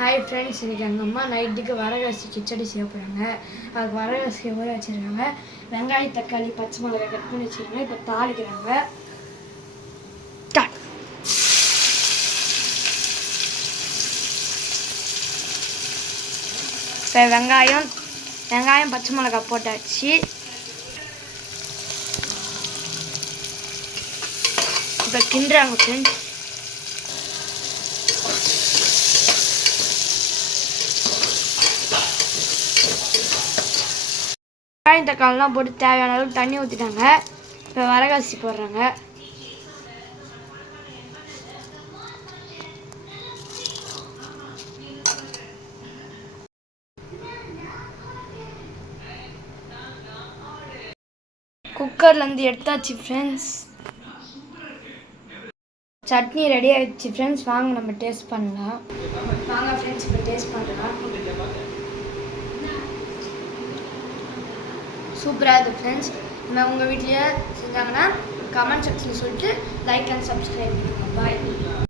Hi friends, இன்றைக்கி எங்கள் அம்மா நைட்டுக்கு வரகரிசி கிச்சடி செய்ய போகிறாங்க. அதுக்கு வரகரிசி ஊற வச்சுருக்காங்க. வெங்காயம், தக்காளி, பச்சை மிளகாய் கட் பண்ணி வச்சுருக்காங்க. இப்போ தாளிக்கிறாங்க. இப்போ வெங்காயம் பச்சை மிளகாய் போட்டாச்சு. இப்போ கிண்டுறாங்க ஃப்ரெண்ட்ஸ். வெங்காயம் தக்காளிலாம் போட்டு தேவையான அளவுக்கு தண்ணி ஊற்றிட்டாங்க. இப்போ வரகரிசி போடுறாங்க. குக்கர்லேருந்து எடுத்தாச்சு ஃப்ரெண்ட்ஸ். சட்னி ரெடி ஆகிடுச்சு ஃப்ரெண்ட்ஸ். வாங்க நம்ம டேஸ்ட் பண்ணலாம். வாங்க ஃப்ரெண்ட்ஸ், இப்போ டேஸ்ட் பண்ணலாம். சூப்பராக இருக்குது ஃப்ரெண்ட்ஸ். நம்ம உங்கள் வீட்லேயே செஞ்சாங்கன்னா கமெண்ட் செக்ஷனில் சொல்லிட்டு லைக் அண்ட் சப்ஸ்கிரைப் பண்ணுங்கள். பாய்.